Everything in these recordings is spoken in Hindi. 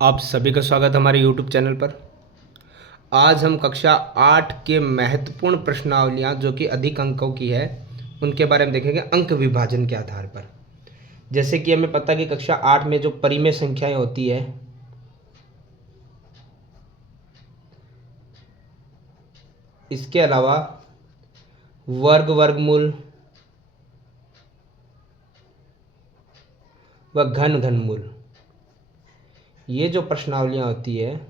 आप सभी का स्वागत है हमारे YouTube चैनल पर। आज हम कक्षा 8 के महत्वपूर्ण प्रश्नावलियाँ जो कि अधिक अंकों की है उनके बारे में देखेंगे अंक विभाजन के आधार पर। जैसे कि हमें पता है कि कक्षा 8 में जो परिमेय संख्याएं होती है, इसके अलावा वर्ग, वर्गमूल व घन, घनमूल, ये जो प्रश्नावलियाँ होती है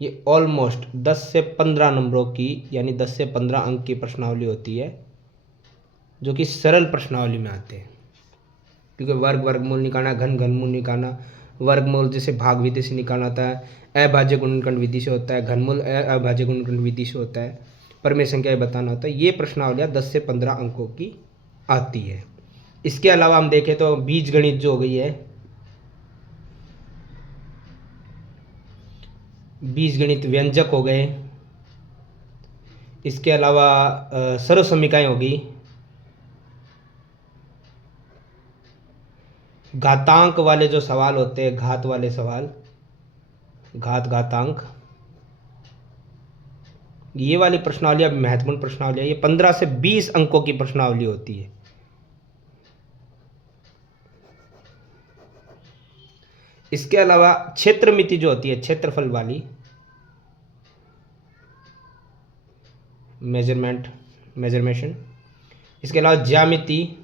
ये ऑलमोस्ट 10 से 15 नंबरों की यानी 10 से 15 अंक की प्रश्नावली होती है जो कि सरल प्रश्नावली में आते हैं। क्योंकि वर्ग, वर्गमूल निकालना, घन, घनमूल निकालना, वर्गमूल जैसे भाग विधि से निकालना होता है, अभाज्य गुणनखंड विधि से होता है, घनमूल अभाज्य गुणनखंड विधि से होता है, परिमेय संख्याएं बताना होता है। ये प्रश्नावलियाँ 10 से 15 अंकों की आती है। इसके अलावा हम देखें तो बीजगणित जो हो गई है, बीजगणित व्यंजक हो गए, इसके अलावा सर्वसमीकाएं होगी, घातांक वाले जो सवाल होते हैं, घात वाले सवाल, घात, घातांक, ये वाली प्रश्नावली महत्वपूर्ण प्रश्नावली है। ये 15 से 20 अंकों की प्रश्नावली होती है। इसके अलावा क्षेत्रमिति जो होती है, क्षेत्रफल वाली, मेजरमेशन, इसके अलावा ज्यामिति,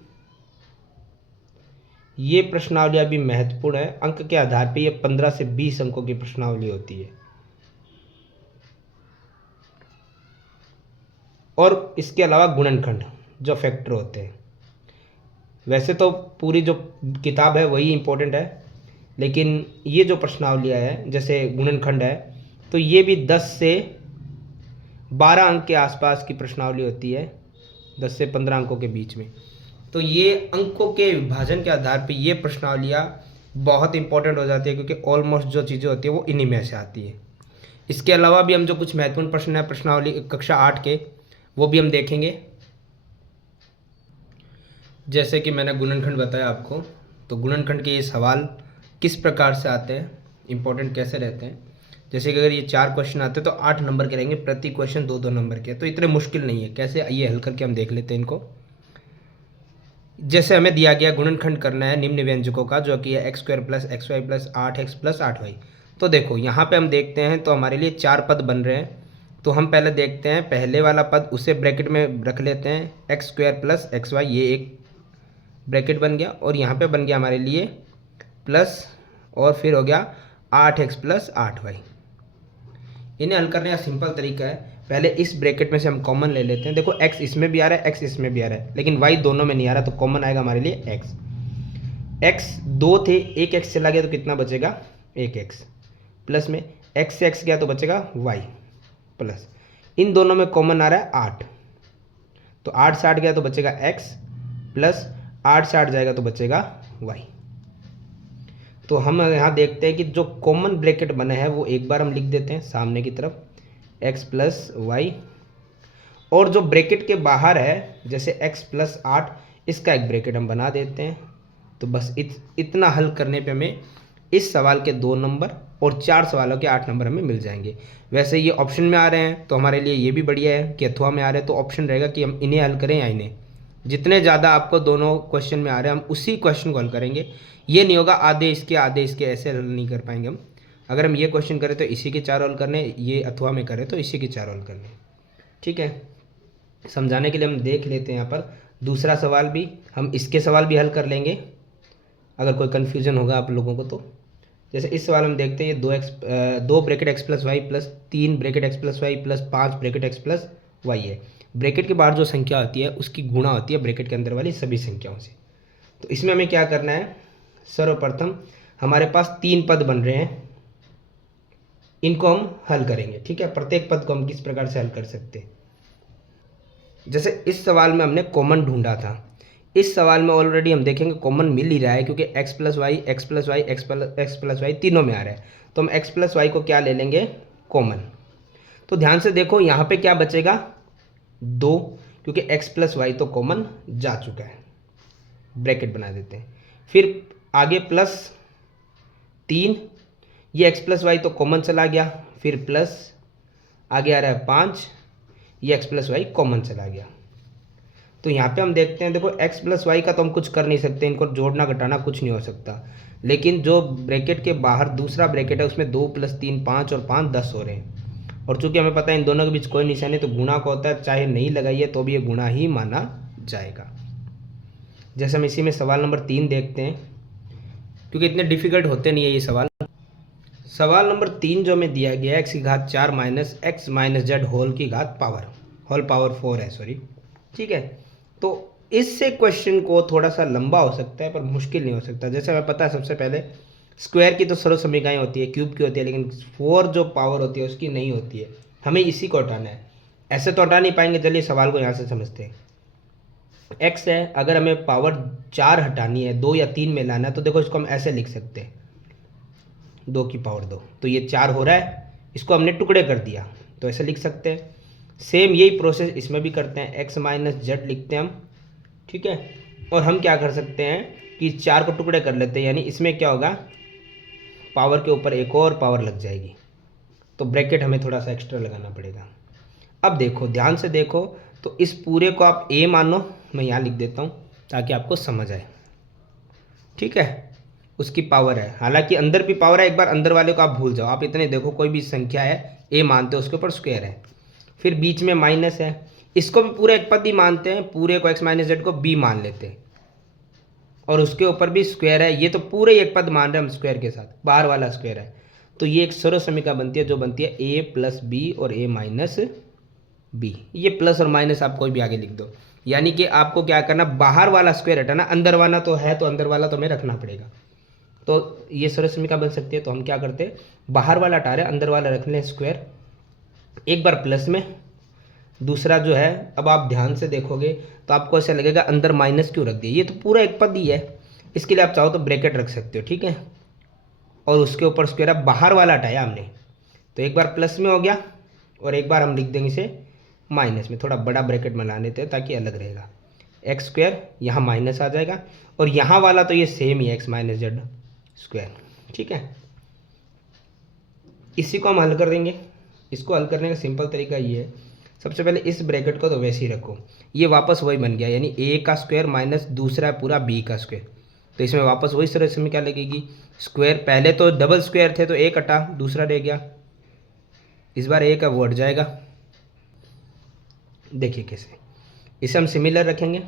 ये प्रश्नावलियाँ भी महत्वपूर्ण है। अंक के आधार पे ये 15 से 20 अंकों की प्रश्नावली होती है। और इसके अलावा गुणनखंड जो फैक्टर होते हैं, वैसे तो पूरी जो किताब है वही इम्पोर्टेंट है, लेकिन ये जो प्रश्नावलियाँ है जैसे गुणनखंड है तो ये भी 10 से 12 अंक के आसपास की प्रश्नावली होती है, 10 से 15 अंकों के बीच में। तो ये अंकों के विभाजन के आधार पे ये प्रश्नावलियाँ बहुत इंपॉर्टेंट हो जाती है, क्योंकि ऑलमोस्ट जो चीज़ें होती है वो इन्हीं में से आती है। इसके अलावा भी हम जो कुछ महत्वपूर्ण प्रश्न है प्रश्नावली कक्षा 8 के, वो भी हम देखेंगे। जैसे कि मैंने गुणनखंड बताया आपको, तो गुणनखंड के ये सवाल किस प्रकार से आते हैं, इंपॉर्टेंट कैसे रहते हैं। जैसे कि अगर ये 4 क्वेश्चन आते हैं तो 8 नंबर के रहेंगे, प्रति क्वेश्चन 2-2 नंबर के, तो इतने मुश्किल नहीं है। कैसे, आइए हल करके हम देख लेते हैं इनको। जैसे हमें दिया गया गुणनखंड करना है निम्न व्यंजकों का, जो कि है x² + xy + 8x + 8y। तो देखो यहाँ पे हम देखते हैं तो हमारे लिए 4 पद बन रहे हैं। तो हम पहले देखते हैं पहले वाला पद, उसे ब्रैकेट में रख लेते हैं, x² + xy, ये एक ब्रैकेट बन गया, और यहाँ पे बन गया हमारे लिए प्लस, और फिर हो गया 8x + 8y। इन्हें हल करने का सिंपल तरीका है, पहले इस ब्रैकेट में से हम कॉमन ले लेते हैं। देखो x इसमें भी आ रहा है, x इसमें भी आ रहा है, लेकिन y दोनों में नहीं आ रहा, तो कॉमन आएगा हमारे लिए x। दो थे, एक x चला गया तो कितना बचेगा, 1x, प्लस में x से x गया तो बचेगा y, प्लस इन दोनों में कॉमन आ रहा है 8, तो 8 से 8 गया तो बचेगा x, प्लस 8 से 8 जाएगा तो बचेगा y। तो हम यहाँ देखते हैं कि जो कॉमन ब्रैकेट बना है वो एक बार हम लिख देते हैं सामने की तरफ, x + y, और जो ब्रैकेट के बाहर है जैसे x + 8, इसका एक ब्रैकेट हम बना देते हैं। तो बस इतना हल करने पे हमें इस सवाल के 2 नंबर और 4 सवालों के 8 नंबर हमें मिल जाएंगे। वैसे ये ऑप्शन में आ रहे हैं तो हमारे लिए ये भी बढ़िया है कि अथवा में आ रहे हैं, तो ऑप्शन रहेगा कि हम इन्हें हल करें या इन्हें। जितने ज़्यादा आपको दोनों क्वेश्चन में आ रहे हैं हम उसी क्वेश्चन को हल करेंगे। ये नहीं होगा आधे इसके ऐसे हल नहीं कर पाएंगे हम। अगर हम ये क्वेश्चन करें तो इसी के 4 हल करने, ये अथवा में करें तो इसी के 4 हल करने। ठीक है, समझाने के लिए हम देख लेते हैं यहाँ पर दूसरा सवाल भी, हम इसके सवाल भी हल कर लेंगे अगर कोई कन्फ्यूजन होगा आप लोगों को तो। जैसे इस सवाल में देखते हैं, ये 2 bracket x + y plus 3 bracket x + y plus 5 bracket x + y है। ब्रैकेट के बाहर जो संख्या होती है उसकी गुणा होती है ब्रैकेट के अंदर वाली सभी संख्याओं से। तो इसमें हमें क्या करना है, सर्वप्रथम हमारे पास 3 पद बन रहे हैं, इनको हम हल करेंगे। ठीक है, प्रत्येक पद को हम किस प्रकार से हल कर सकते हैं। जैसे इस सवाल में हमने कॉमन ढूंढा था, इस सवाल में ऑलरेडी हम देखेंगे कॉमन मिल ही रहा है, क्योंकि x + y, x + y, x + y तीनों में आ रहा है। तो हम x + y को क्या ले लेंगे, कॉमन। तो ध्यान से देखो यहाँ पे क्या बचेगा, 2, क्योंकि x + y तो कॉमन जा चुका है, ब्रैकेट बना देते हैं। फिर आगे प्लस 3 ये x प्लस वाई तो कॉमन चला गया, फिर प्लस आगे आ रहा है 5, ये x प्लस वाई कॉमन चला गया। तो यहाँ पे हम देखते हैं, देखो x प्लस वाई का तो हम कुछ कर नहीं सकते, इनको जोड़ना घटाना कुछ नहीं हो सकता, लेकिन जो ब्रैकेट के बाहर दूसरा ब्रैकेट है उसमें 2 + 3 5 और 5 10 हो रहे हैं, और चूंकि हमें पता है इन दोनों के बीच कोई निशान है तो गुणा का होता है, चाहे नहीं लगाइए तो भी ये गुणा ही माना जाएगा। जैसे हम इसी में सवाल नंबर 3 देखते हैं, क्योंकि इतने डिफिकल्ट होते नहीं है ये सवाल। सवाल नंबर 3 जो हमें दिया गया है x की घात 4 minus x minus z whole की घात पावर, होल पावर 4 है, सॉरी, ठीक है। तो इससे क्वेश्चन को थोड़ा सा लंबा हो सकता है पर मुश्किल नहीं हो सकता। जैसे हमें पता है सबसे पहले स्क्वायर की तो सर्व समीकरण होती है, क्यूब की होती है, लेकिन 4 जो पावर होती है उसकी नहीं होती है, हमें इसी को हटाना है। ऐसे तो हटा नहीं पाएंगे, चलिए सवाल को यहाँ से समझते हैं। x है, अगर हमें पावर 4 हटानी है, 2 या 3 में लाना है, तो देखो इसको हम ऐसे लिख सकते हैं, 2 की पावर 2, तो ये 4 हो रहा है, इसको हमने टुकड़े कर दिया तो ऐसे लिख सकते हैं। सेम यही प्रोसेस इसमें भी करते हैं, x माइनस जेड लिखते हैं हम, ठीक है। और हम क्या कर सकते हैं कि 4 को टुकड़े कर लेते हैं, यानी इसमें क्या होगा, पावर के ऊपर एक और पावर लग जाएगी, तो ब्रैकेट हमें थोड़ा सा एक्स्ट्रा लगाना पड़ेगा। अब देखो, ध्यान से देखो, तो इस पूरे को आप a मानो, मैं यहाँ लिख देता हूँ ताकि आपको समझ आए, ठीक है। उसकी पावर है, हालांकि अंदर भी पावर है, एक बार अंदर वाले को आप भूल जाओ, आप इतने देखो कोई भी संख्या है a मानते हो उसके ऊपर स्क्वायर है, फिर बीच में माइनस है, इसको भी पूरा एक पद ही मानते हैं, पूरे को x माइनस जेड को b मान लेते हैं, और उसके ऊपर भी स्क्वायर है, ये तो पूरे एक पद मान रहे हैं हम स्क्वायर के साथ, बाहर वाला स्क्वायर है, तो ये एक सर्व समीकरण बनती है जो बनती है a प्लस बी और a माइनस बी। ये प्लस और माइनस आप कोई भी आगे लिख दो, यानी कि आपको क्या करना, बाहर वाला स्क्वायर हटाना, अंदर वाला तो है तो अंदर वाला तो हमें रखना पड़ेगा, तो ये सर्व समीकरण बन सकती है। तो हम क्या करते हैं, बाहर वाला हटा रहे, अंदर वाला रख लें स्क्वायर, एक बार प्लस में, दूसरा जो है, अब आप ध्यान से देखोगे तो आपको ऐसा लगेगा अंदर माइनस क्यों रख दिया, ये तो पूरा एक पद ही है, इसके लिए आप चाहो तो ब्रैकेट रख सकते हो, ठीक है, और उसके ऊपर स्क्वायर, अब बाहर वाला हटाया हमने, तो एक बार प्लस में हो गया और एक बार हम लिख देंगे इसे माइनस में, थोड़ा बड़ा ब्रैकेट बना लेते हैं ताकि अलग रहेगा, एक्स स्क्वायर, यहाँ माइनस आ जाएगा, और यहाँ वाला तो ये सेम ही है, एक्स माइनस जेड स्क्वायर, ठीक है। इसी को हम हल कर देंगे। इसको हल करने का सिंपल तरीका ये है, सबसे पहले इस ब्रैकेट को तो वैसे ही रखो, ये वापस वही बन गया, यानी a का स्क्वायर माइनस दूसरा है पूरा b का स्क्वायर, तो इसमें वापस वही सर्व समीकरण क्या लगेगी, स्क्वायर, पहले तो डबल स्क्वायर थे तो एक हटा दूसरा रह गया, इस बार a का वो हट जाएगा। देखिए कैसे, इसे हम सिमिलर रखेंगे,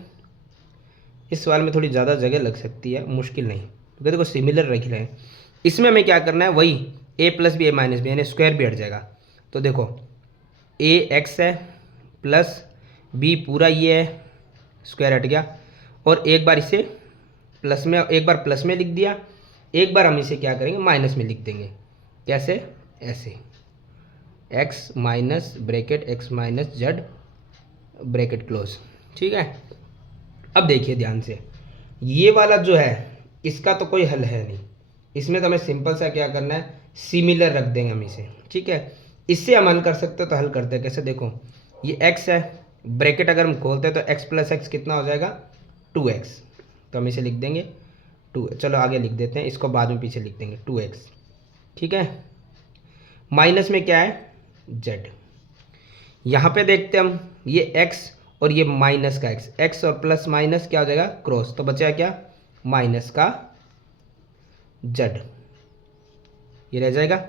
इस सवाल में थोड़ी ज़्यादा जगह लग सकती है, मुश्किल नहीं, क्योंकि देखो सिमिलर रख रहे हैं, इसमें हमें क्या करना है, वही a plus B a minus B, यानी स्क्वायर भी हट जाएगा, तो देखो a x है प्लस b पूरा ये है, स्क्वायर हट गया, और एक बार इसे प्लस में, एक बार प्लस में लिख दिया, एक बार हम इसे क्या करेंगे माइनस में लिख देंगे, कैसे, ऐसे, x minus bracket x minus Z bracket close, ठीक है। अब देखिए ध्यान से, ये वाला जो है इसका तो कोई हल है नहीं, इसमें तो हमें सिंपल सा क्या करना है, सिमिलर रख देंगे हम इसे, ठीक है। इससे हम हल कर सकते हो तो हल करते हैं कैसे, देखो ये x है, ब्रैकेट अगर हम खोलते हैं तो x प्लस एक्स कितना हो जाएगा, 2x, तो हम इसे लिख देंगे 2, चलो आगे लिख देते हैं, इसको बाद में पीछे लिख देंगे 2x, ठीक है। माइनस में क्या है, z, यहाँ पे देखते हैं हम, ये x और ये माइनस का x और प्लस माइनस क्या हो जाएगा, क्रॉस, तो बचा क्या, माइनस का z, ये रह जाएगा,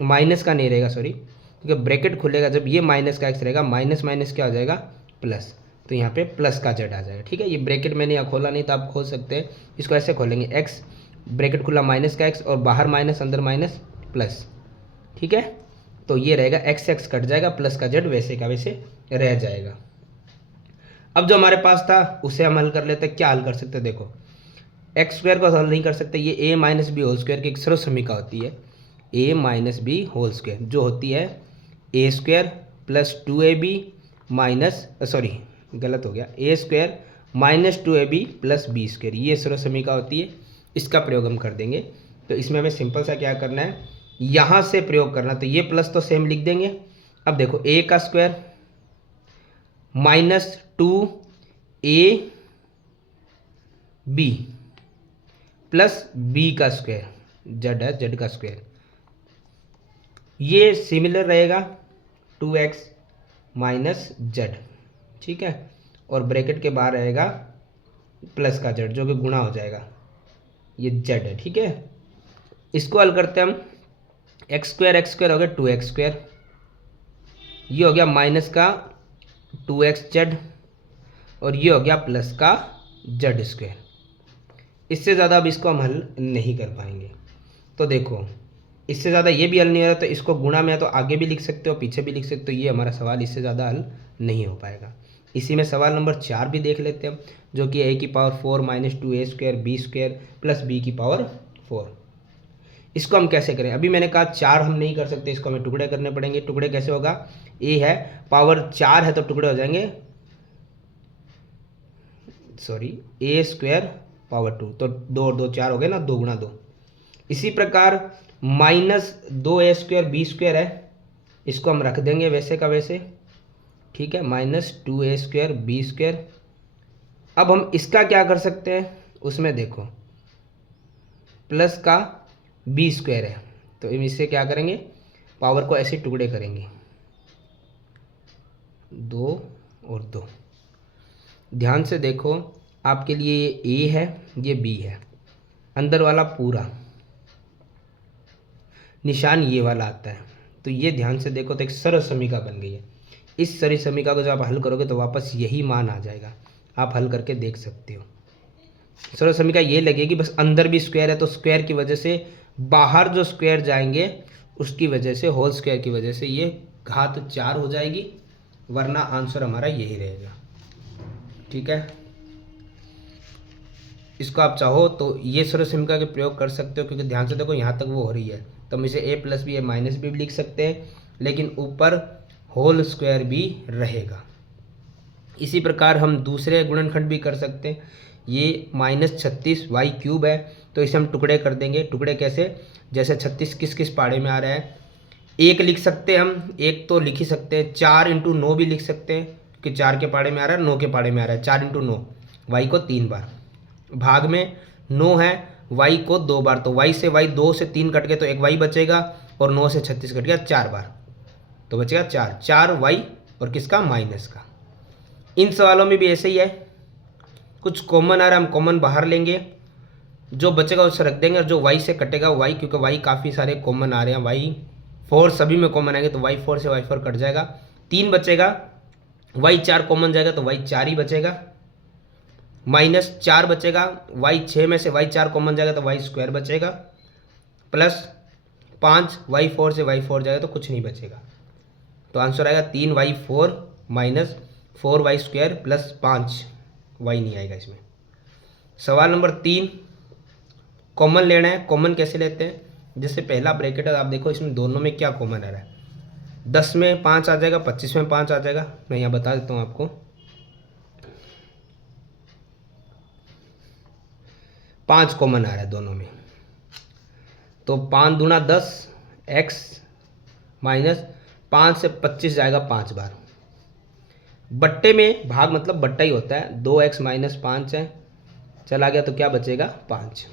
माइनस का नहीं रहेगा सॉरी, क्योंकि ब्रैकेट खुलेगा जब ये माइनस का x रहेगा, माइनस माइनस क्या हो जाएगा, प्लस, तो यहाँ पे प्लस का z आ जाएगा, ठीक है। ये ब्रैकेट मैंने यहाँ खोला नहीं तो आप खोल सकते हैं, इसको ऐसे खोलेंगे, x ब्रैकेट खुला माइनस का x और बाहर माइनस अंदर माइनस प्लस, ठीक है, तो ये रहेगा x कट जाएगा, प्लस का z वैसे का वैसे रह जाएगा। अब जो हमारे पास था उसे हम हल कर लेते हैं, क्या हल कर सकते हैं, देखो एक्स स्क्वायर को हल नहीं कर सकते, ये a minus B whole square की एक सर्व समीकरण होती है, a minus B whole square, जो होती है a square plus 2ab minus, sorry गलत हो गया, a square minus 2ab plus B square, ये सर्व समीकरण होती है, इसका प्रयोग हम कर देंगे। तो इसमें हमें सिंपल सा क्या करना है, यहाँ से प्रयोग करना, तो ये प्लस तो सेम लिख देंगे। अब देखो a का square minus 2ab plus b का स्क्वायर, जेड है, जेड का स्क्वायर। ये सिमिलर रहेगा 2x माइनस जेड, ठीक है, और ब्रैकेट के बाहर रहेगा प्लस का जेड जो कि गुणा हो जाएगा, ये जेड है, ठीक है। इसको हल करते हैं हम, एक्स स्क्वायर हो गया 2x स्क्वायर, ये हो गया माइनस का 2x जेड, और ये हो गया प्लस का जेड स्क्वायर। इससे ज़्यादा अब इसको हम हल नहीं कर पाएंगे। तो देखो इससे ज़्यादा ये भी हल नहीं हो रहा, तो इसको गुणा में तो आगे भी लिख सकते हो पीछे भी लिख सकते हो, ये हमारा सवाल इससे ज़्यादा हल नहीं हो पाएगा। इसी में सवाल नंबर 4 भी देख लेते हैं, जो कि a की power 4 minus 2a square B square plus b की पावर 4। इसको हम कैसे करें? अभी मैंने कहा 4 हम नहीं कर सकते, इसको हमें टुकड़े करने पड़ेंगे। टुकड़े कैसे होगा? a है, पावर 4 है तो टुकड़े हो जाएंगे, सॉरी a स्क्वायर पावर 2, तो 2 और 2 4 हो गए ना, 2 गुणा 2। इसी प्रकार minus 2a square B square है, इसको हम रख देंगे वैसे का वैसे, ठीक है, minus 2a square B square. अब हम इसका क्या कर सकते हैं, उसमें देखो प्लस का बी स्क्वायर है, तो हम इससे क्या करेंगे, पावर को ऐसे टुकड़े करेंगे, 2 और 2। ध्यान से देखो, आपके लिए ये a है, ये b है, अंदर वाला पूरा निशान ये वाला आता है, तो ये ध्यान से देखो तो एक सरल समीकरण बन गई है। इस सरल समीकरण को जब आप हल करोगे तो वापस यही मान आ जाएगा, आप हल करके देख सकते हो। सरल समीकरण ये लगेगी, बस अंदर भी स्क्वायर है तो स्क्वायर की वजह से बाहर जो स्क्वायर जाएंगे उसकी वजह से, होल स्क्वायर की वजह से ये घात 4 हो जाएगी, वरना आंसर हमारा यही रहेगा, ठीक है। इसको आप चाहो तो ये सरल समीकरण के प्रयोग कर सकते हो, क्योंकि ध्यान से देखो यहाँ तक वो हो रही है, तो हम इसे a प्लस बी या माइनस भी लिख सकते हैं, लेकिन ऊपर होल स्क्वायर भी रहेगा। इसी प्रकार हम दूसरे गुणनखंड भी कर सकते हैं। ये माइनस 36 वाई क्यूब है, तो इसे हम टुकड़े कर देंगे। टुकड़े कैसे? जैसे 36 किस किस पाड़े में आ रहा है, एक लिख सकते हैं हम, एक तो लिख ही सकते हैं, 4 इंटू 9 भी लिख सकते हैं, कि 4 के पाड़े में आ रहा है, 9 के पाड़े में आ रहा है, 4 इंटू 9, वाई को 3 बार, भाग में 9 है, वाई को 2 बार, तो वाई से वाई 2 से 3 कट गए तो एक वाई बचेगा, और 9 से 36 कट गया 4 बार, तो बचेगा 4, 4 वाई और किसका? माइनस का। इन सवालों में भी ऐसे ही है, कुछ कॉमन आ रहा है, हम कॉमन बाहर लेंगे, जो बचेगा उसे रख देंगे, और जो वाई से कटेगा वाई, क्योंकि वाई काफ़ी सारे कॉमन आ रहे हैं, वाई 4 सभी में कॉमन आएंगे, तो वाई 4 से वाई 4 कट जाएगा, 3 बचेगा, वाई 4 कॉमन जाएगा तो वाई 4 ही बचेगा, माइनस 4 बचेगा, वाई 6 में से वाई 4 कॉमन जाएगा तो वाई स्क्वायर बचेगा, प्लस 5 वाई 4 से वाई 4 जाएगा तो कुछ नहीं बचेगा, तो आंसर आएगा 3 y 4 minus 4 y square plus 5 y नहीं आएगा इसमें। सवाल नंबर 3, कॉमन लेना है। कॉमन कैसे लेते हैं? जैसे पहला ब्रैकेट है, आप देखो इसमें दोनों में क्या कॉमन आ रहा है, 10 में 5 आ जाएगा, 25 में 5 आ जाएगा, मैं यहाँ बता देता हूँ आपको, 5 कॉमन आ रहा है दोनों में, तो 5 दूना 10 x माइनस 5 से 25 जाएगा 5 बार, बट्टे में भाग मतलब बट्टा ही होता है, 2x माइनस 5 है, चला गया तो क्या बचेगा? 5।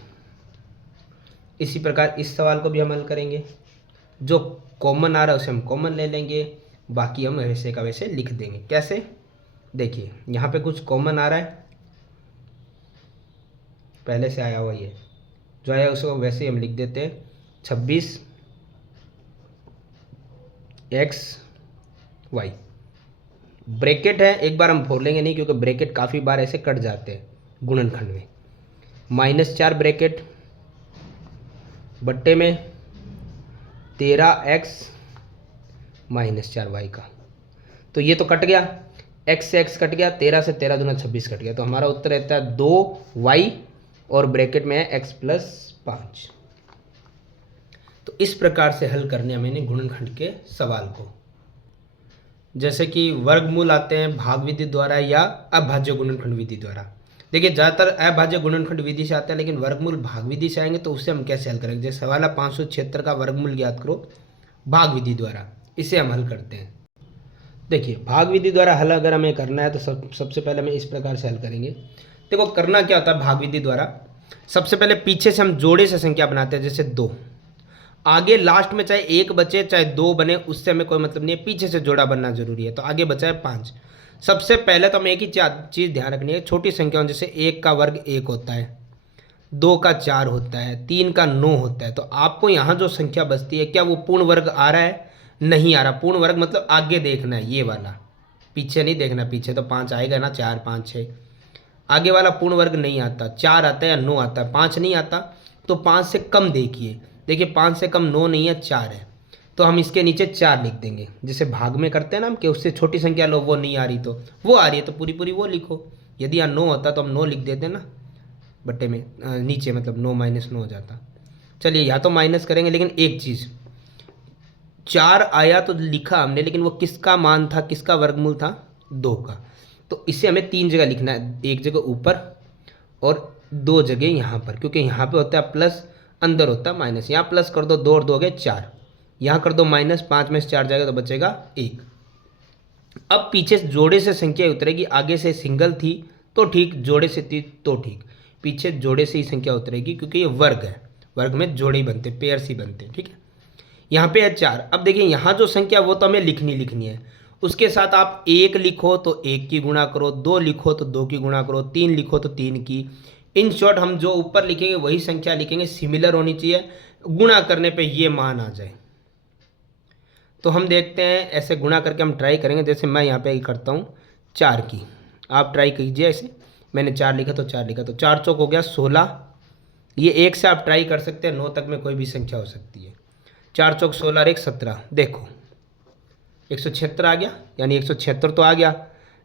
इसी प्रकार इस सवाल को भी हम हल करेंगे, जो कॉमन आ रहा है उसे हम कॉमन ले लेंगे, बाकी हम वैसे का वैसे लिख देंगे। कैसे? देखिए यहाँ पे कुछ कॉमन आ रहा है, पहले से आया हुआ ये जो आया उसको वैसे ही हम लिख देते हैं, 26 x y, ब्रैकेट है, एक बार हम फोड़ लेंगे नहीं, क्योंकि ब्रैकेट काफ़ी बार ऐसे कट जाते हैं गुणनखंड में, -4 ब्रैकेट बट्टे में 13x माइनस 4y का, तो ये तो कट गया, x से x कट गया, 13 से 13 दूना 26 कट गया, तो हमारा उत्तर रहता है 2y और ब्रैकेट में है x प्लस 5। तो इस प्रकार से हल करने मैंने गुणनखंड के सवाल को, जैसे कि वर्गमूल आते हैं भाग विधि द्वारा या अभाज्य गुणनखंड विधि द्वारा। देखिए ज़्यादातर अभाज्य गुणनखंड विधि से आते हैं, लेकिन वर्गमूल भाग विधि से आएंगे तो उससे हम कैसे हल करेंगे? जैसे सवाल है 576 का वर्गमूल ज्ञात करो भाग विधि द्वारा, इसे हम हल करते हैं। देखिए भाग विधि द्वारा हल अगर हमें करना है तो सबसे पहले हमें इस प्रकार से हल करेंगे। देखो करना क्या होता है भाग विधि द्वारा, सबसे पहले पीछे से हम जोड़े से संख्या बनाते हैं, जैसे 2। आगे लास्ट में चाहे 1 बचे चाहे 2 बने, उससे हमें कोई मतलब नहीं है, पीछे से जोड़ा बनना जरूरी है। तो आगे बचा है 5। सबसे पहले तो हमें एक ही चीज़ ध्यान रखनी है, छोटी संख्याओं जैसे 1 का वर्ग 1 होता है, 2 का 4 होता है, 3 का 9 होता है। तो आपको यहाँ जो संख्या बचती है, क्या वो पूर्ण वर्ग आ रहा है? नहीं आ रहा। पूर्ण वर्ग मतलब आगे देखना है, ये वाला, पीछे नहीं देखना। पीछे तो 5 आएगा ना, 4 5 6। आगे वाला पूर्ण वर्ग नहीं आता, 4 आता है या 9 आता है, 5 नहीं आता। तो 5 से कम देखिए, देखिए 5 से कम 9 नहीं है, 4 है। तो हम इसके नीचे 4 लिख देंगे, जैसे भाग में करते हैं ना हम, कि उससे छोटी संख्या लो, वो नहीं आ रही तो वो आ रही है तो पूरी पूरी वो लिखो। यदि यहाँ 9 होता तो हम 9 लिख देते ना बट्टे में, नीचे, मतलब 9 - 9 हो जाता। चलिए या तो माइनस करेंगे, लेकिन एक चीज़, 4 आया तो लिखा हमने, लेकिन वो किसका मान था, किसका वर्गमूल था? 2 का। तो इसे हमें 3 जगह लिखना है, एक जगह ऊपर और 2 जगह यहाँ पर, क्योंकि यहाँ पे होता है प्लस, अंदर होता है माइनस। यहाँ प्लस कर दो, 2 और 2 हो गए 4, यहाँ कर दो माइनस, 5 में से 4 जाएगा तो बचेगा 1। अब पीछे जोड़े से संख्या उतरेगी, आगे से सिंगल थी तो ठीक, जोड़े से थी तो ठीक, पीछे जोड़े से ही संख्या उतरेगी, क्योंकि ये वर्ग है, वर्ग में जोड़े ही बनते, पेयर्स ही बनते, ठीक है। यहाँ पे है 4। अब देखिए यहाँ जो संख्या वो तो हमें लिखनी है, उसके साथ आप 1 लिखो तो 1 की गुणा करो, 2 लिखो तो 2 की गुणा करो, 3 लिखो तो 3 की। इन शॉर्ट हम जो ऊपर लिखेंगे वही संख्या लिखेंगे, सिमिलर होनी चाहिए, गुणा करने पे ये मान आ जाए। तो हम देखते हैं, ऐसे गुणा करके हम ट्राई करेंगे। जैसे मैं यहाँ पे करता हूँ 4 की, आप ट्राई कीजिए ऐसे। मैंने 4 लिखा तो 4 लिखा, तो 4 चौक हो गया 16। ये 1 से आप ट्राई कर सकते हैं, 9 तक में कोई भी संख्या हो सकती है। 4 चौक 16 और 1 17, देखो 176 आ गया, यानी 176 तो आ गया,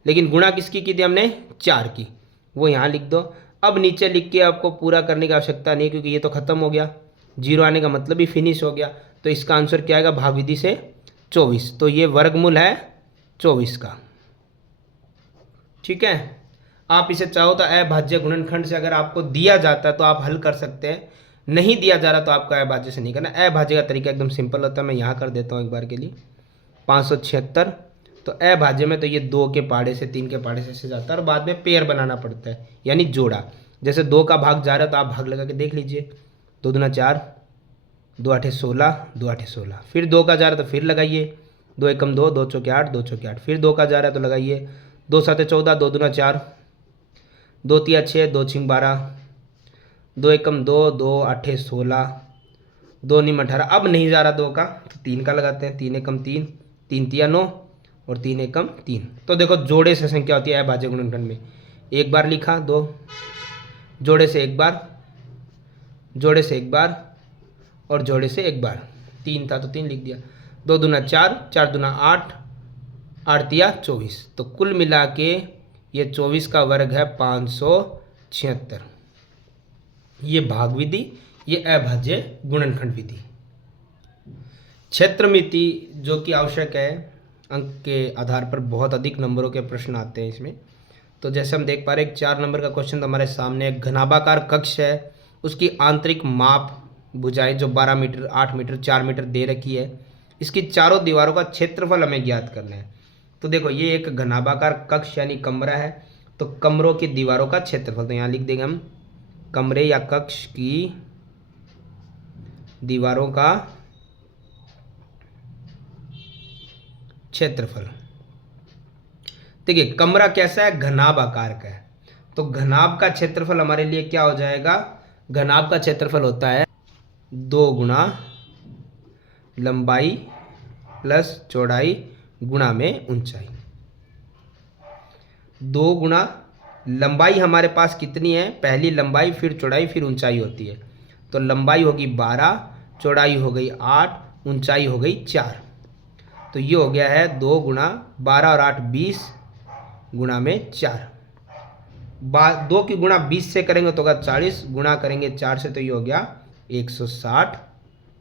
लेकिन गुणा किसकी की थी हमने? 4 की, वो यहाँ लिख दो। अब नीचे लिख के आपको पूरा करने की आवश्यकता नहीं, क्योंकि ये तो ख़त्म हो गया, 0 आने का मतलब ही फिनिश हो गया। तो इसका आंसर क्या आएगा? भाग विधि से 24। तो ये वर्गमूल है 24 का, ठीक है। आप इसे चाहो तो अभाज्य गुणनखंड से अगर आपको दिया जाता है तो आप हल कर सकते हैं, नहीं दिया जा रहा तो आपको अभाज्य से नहीं करना। अभाज्य का तरीका एकदम सिंपल होता है, मैं यहाँ कर देता हूँ एक बार के लिए। 576, तो अभाज्य में तो ये 2 के पहाड़े से 3 के पहाड़े से जाता है, और बाद में पेयर बनाना पड़ता है, यानी जोड़ा। जैसे 2 का भाग जा रहा है तो आप भाग लगा के देख लीजिए, 2 दूना 4, 2 8 16, 2 8 16। फिर 2 का जा रहा है तो फिर लगाइए, 2 एकम 2, 2 चौके 8, 2 चौके 8। फिर 2 का जा रहा है तो लगाइए, 2 7 14, 2 दूना 4, 2 3 6, 2 6 12, 2 एकम 2, 2 8 16, 2 9 18। अब नहीं जा रहा 2 का तो 3 का लगाते हैं, 3 एकम 3, 3 तिया 9 और 3 एकम 3। तो देखो जोड़े से संख्या होती है अभाज्य गुणनखंड में। एक बार लिखा 2, जोड़े से एक बार, जोड़े से एक बार और जोड़े से एक बार। 3 था तो 3 लिख दिया, 2 दूना 4, 4 दूना 8, 8 तिया 24। तो कुल मिला के ये 24 का वर्ग है 576। ये भाग विधि, ये अभाज्य गुणनखंड विधि। क्षेत्रमिति जो कि आवश्यक है, अंक के आधार पर बहुत अधिक नंबरों के प्रश्न आते हैं इसमें। तो जैसे हम देख पा रहे हैं 4 नंबर का क्वेश्चन तो हमारे सामने एक घनाभाकार कक्ष है, उसकी आंतरिक माप भुजाएं जो 12 मीटर, 8 मीटर, 4 मीटर दे रखी है, इसकी चारों दीवारों का क्षेत्रफल हमें ज्ञात करना है। तो देखो ये एक घनाभाकार कक्ष यानी कमरा है, तो कमरों की दीवारों का क्षेत्रफल, तो यहाँ लिख देंगे हम कमरे या कक्ष की दीवारों का क्षेत्रफल। देखिए कमरा कैसा है? घनाभ आकार का है, तो घनाभ का क्षेत्रफल हमारे लिए क्या हो जाएगा? घनाभ का क्षेत्रफल होता है 2 गुणा लंबाई प्लस चौड़ाई गुणा में ऊंचाई। 2 गुणा लंबाई हमारे पास कितनी है? पहली लंबाई फिर चौड़ाई फिर ऊंचाई होती है, तो लंबाई होगी 12, चौड़ाई हो गई 8, ऊंचाई हो गई 4। तो ये हो गया है 2 गुणा 12 और 8 20 गुणा में 4। 2 की गुणा 20 से करेंगे तो होगा 40, गुणा करेंगे 4 से तो ये हो गया 160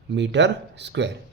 मीटर स्क्वायर।